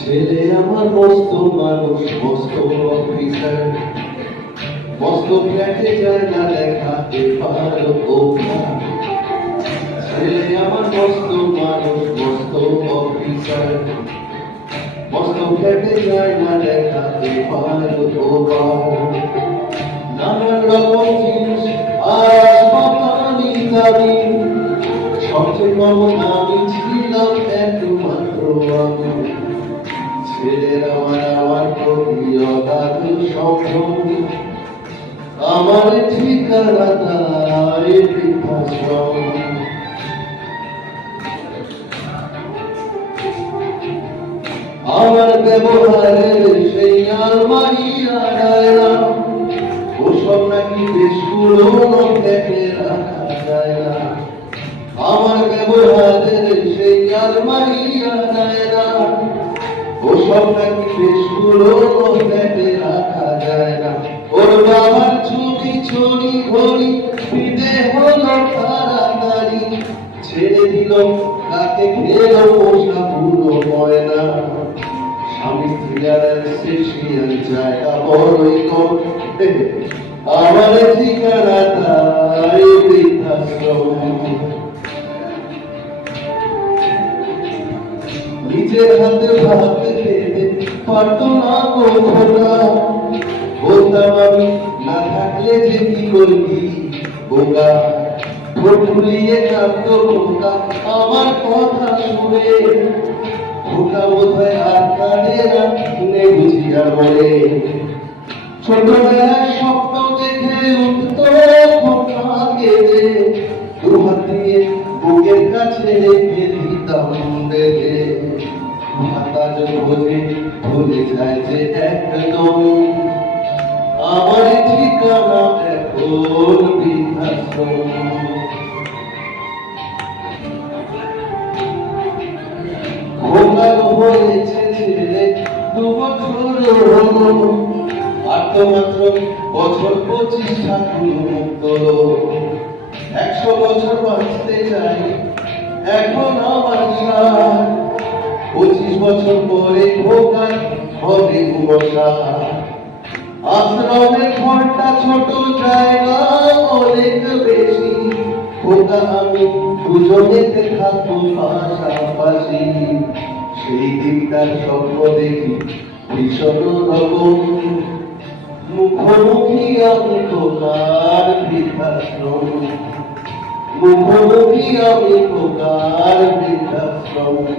ছেলে আমার মস্ত মানুষ, মস্ত অফিসার, মস্ত ফ্ল্যাটে যায় না দেখাতে পারবো না। ছেলে আমার মস্ত মানুষ, মস্ত অফিসার, মস্ত ফ্ল্যাটে যায় না দেখাতে পারবো না। নানান রকম জিনিস আর আসবাবপত্র দামি, সবচেয়ে কম দামি ছিলাম একমাত্র আমি। ছেলের আমার প্রতি অগাধ সম্ভ্রম, আমার ঠিকানা তার বৃদ্ধাশ্রম। আমার ব্যবহারের সেই আলমারি আড়ায়না, ওসব নাকি বেশ পুরোনো ফ্ল্যাটে রাখা যায় না। আমার ব্যবহারের সেই আলমারি আড়ায়না, ওসব নাকি বেশ পুরোনো ফ্ল্যাটে রাখা যায় না। ওর বাবার ছুটি ছড়ি ঘড়ি ফিরে হলো তাড়াতাড়ি, ছেড়ে দিল তাকে খেলো পোষা পুরো ময়না। স্বামী স্ত্রী আর সেশিয়াল জায়গা বড়ই কম, আমার ঠিকানা তাই বৃদ্ধাশ্রম। নিজের হাতে ভাত খেতে পারতো না কোথা, বলতাম আমি না থাকলে যে কি করবি বোকা। ঠোঁট ফুলিয়ে কাঁদতো খোকা আমার কথা শুনে, খোকা বোধহয় আর কাঁদে না নে বুঝিয়া বলে। ছোটবেলায় স্বপ্ন দেখে উঠতো খোকা কেঁদে, দুহাত দিয়ে বুকের কাছে রেখে দিতাম বেঁধে। ভাতাজ ভোজে ভুলে যায় যে একদম, আমার ঠিকানা এখন বৃদ্ধাশ্রম। খোকা হয়েছে ছেলে 2 বছর হলো, আর তো মাত্র বছর 25 ঠাকুর মুক্ত। 100 বছর বাঁচতে চাই এখন আমার সাথ, 25 বছর পরে খোকার হবে মশা। আশ্রমের ঘরটা ছোট, জায়গা অনেক বেশি, খোকা আমি দুজনেতে থাকবো পাশাপাশি। সেই দিনটার স্বপ্ন দেখি ভীষণ রকম, মুখোমুখি আমি খোকার বৃদ্ধাশ্রম, মুখোমুখি আমি খোকার বৃদ্ধাশ্রম।